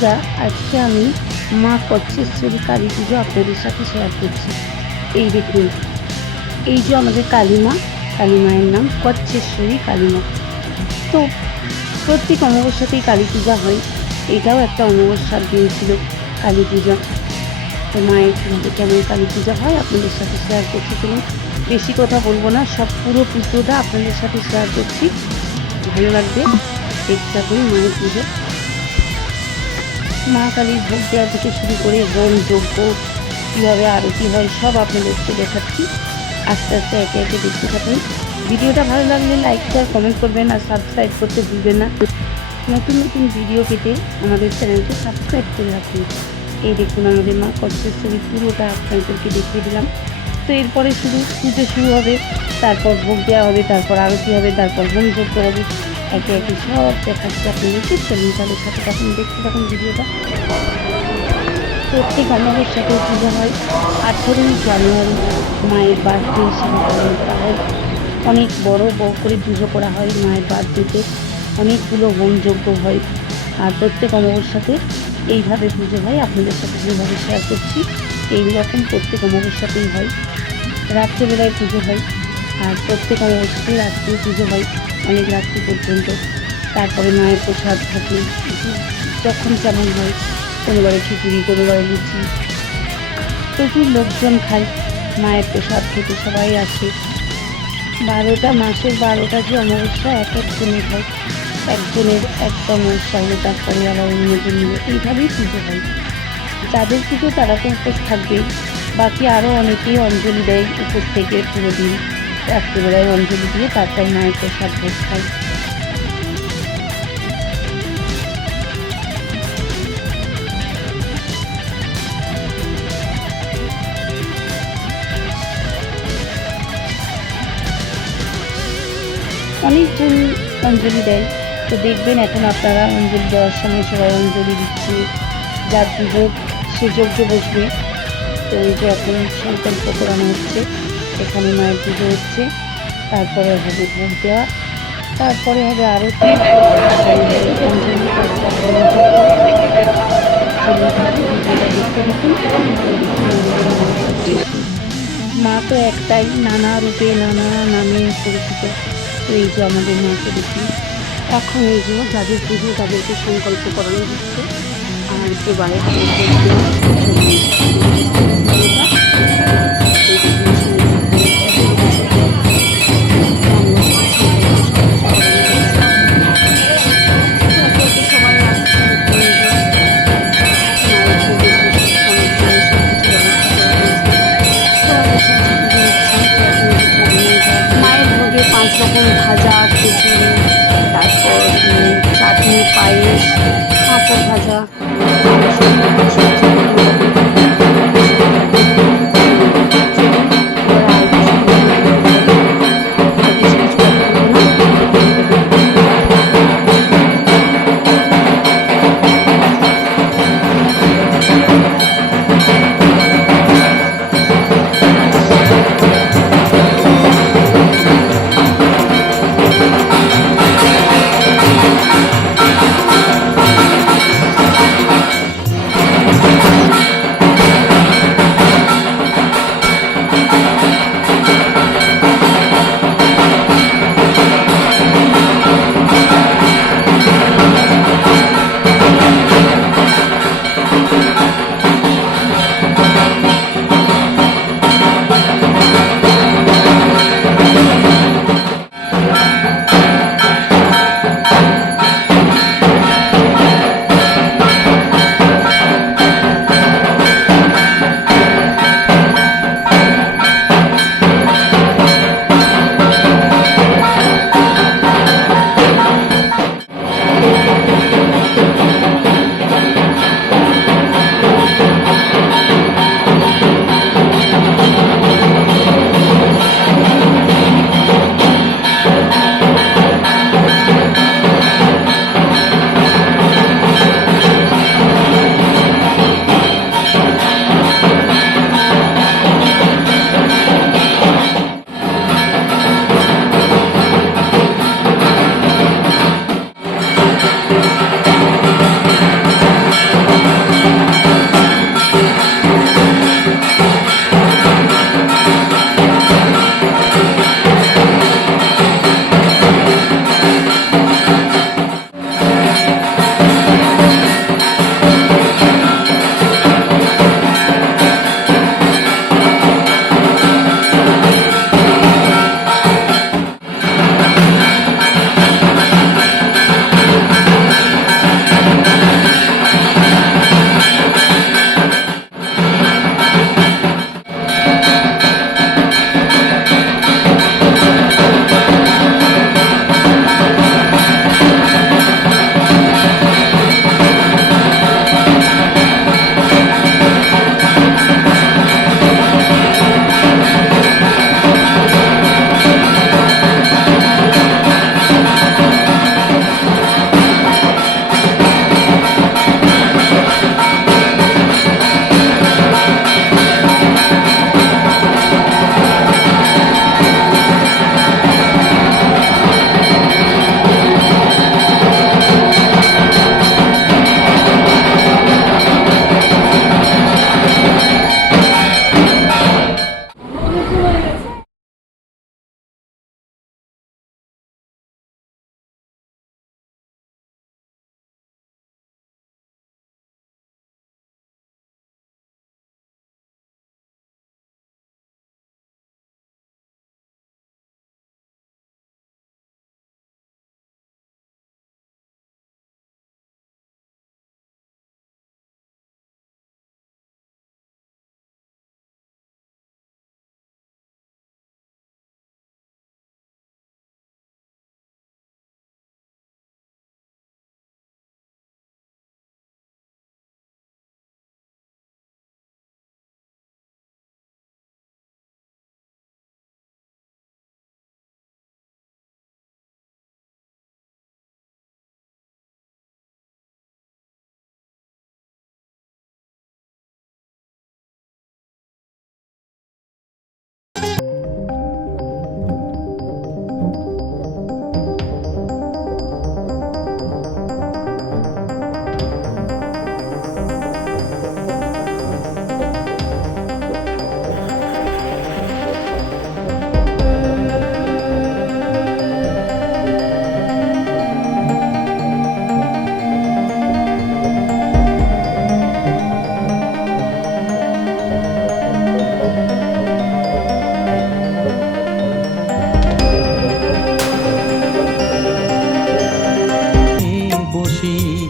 বন্ধুরা, আজকে আমি মা কচ্ছেশ্বরী কালী পুজো আপনাদের সাথে শেয়ার করছি। এই দেখুন, এই যে আমাদের কালীমা, কালী মায়ের নাম কচ্ছেশ্বরী কালীমা। তো প্রত্যেক অমাবস্যাতেই কালী পূজা হয়, এটাও একটা অমাবস্যার দিন ছিল কালী পূজা। তো মায়ের কীভাবে কেমন কালী পূজা হয় আপনাদের সাথে শেয়ার করছি। চলুন, বেশি কথা বলবো না, সব পুরো পুজোটা আপনাদের সাথে শেয়ার করছি, ভালো লাগবে দেখতে থাকুন। মায়ের পুজো, মা কালীর ভোগ দেওয়া থেকে শুরু করে হোম যজ্ঞ কীভাবে আরতি হয় সব আপনাদেরকে দেখাচ্ছি। আস্তে আস্তে একে একে দেখতে থাকুন। ভিডিওটা ভালো লাগলে লাইক শেয়ার কমেন্ট করবেন আর সাবস্ক্রাইব করতে ভুলবেন না। নতুন নতুন ভিডিও পেতে আমাদের চ্যানেলকে সাবস্ক্রাইব করে রাখুন। এই দেখুন, আমাদের মা কচ্ছেশ্বরী পুরোটা আপনাদেরকে দেখিয়ে দিলাম। তো এরপরে শুধু পুজো শুরু হবে, তারপর ভোগ দেওয়া হবে, তারপর আরতি হবে, তারপর হোম যজ্ঞ হবে। একে একে সব দেখাচ্ছে আপনাদেরকে। চলুন তাদের সাথে তখন দেখতে থাকুন ভিডিওটা। প্রত্যেক অমাবস্যাতে পুজো হয়। 18ই জানুয়ারি মায়ের বার্থডে হিসেবে পালন করা হয়। অনেক বড় করে পুজো করা হয় মায়ের বার্থডেতে, অনেকগুলো হোম যজ্ঞ হয়। আর প্রত্যেক অমাবস্যাতে এইভাবে পুজো হয়, আপনাদের সাথে যেভাবে শেয়ার করছি এই রকম প্রত্যেক অমাবস্যাতেই হয়। রাত্রেবেলায় পুজো হয়, আর প্রত্যেক অমাবস্যাতেই রাত্রে পুজো হয় অনেক রাত্রি পর্যন্ত। তারপরে মায়ের প্রসাদ থাকে, যখন যেমন হয়, কোনোবারে খিচুড়ি, কোনোবারে লুচি। প্রচুর লোকজন খায় মায়ের প্রসাদ খেতে, সবাই আসে। 12টা মাসের 12টা যে অমাবস্যা এক একজনের হয়, একজনের একটা অমাবস্যা হলে তারপরে আবার অন্যজন মিলে এইভাবেই পুজো হয়। যাদের পুজো তারা তো উপোস থাকবেই, বাকি আরও অনেকেই অঞ্জলি দেয় উপোস থেকে পুরো দিন। রাত্রিবেলায় অঞ্জলি দিয়ে তারপর মায়ের প্রসাদ ভোগ খায়। অনেকজন অঞ্জলি দেয়, তো দেখবেন এখন আপনারা অঞ্জলি দেওয়ার সময় সবাই অঞ্জলি দিচ্ছে। যার পুজো সে যজ্ঞ বসবে। তো এই যে এখন সংকল্প করানো হচ্ছে, এখানে মায়ের পুজো হচ্ছে, তারপরে হবে ভোগ দেওয়া, তারপরে হবে আরতি, অঞ্জলি, মা তো একটাই, নানা রূপে নানা নামে পরিচিত। তো এই যে আমাদের মাকে দেখি, এখন এই যে যাদের পুজো তাদেরকে সংকল্প করানো হচ্ছে। আর এবারে ভাজা, খিচুড়ি, তারপর চাটনি, পায়েস, পাঁপড় ভাজা, বসি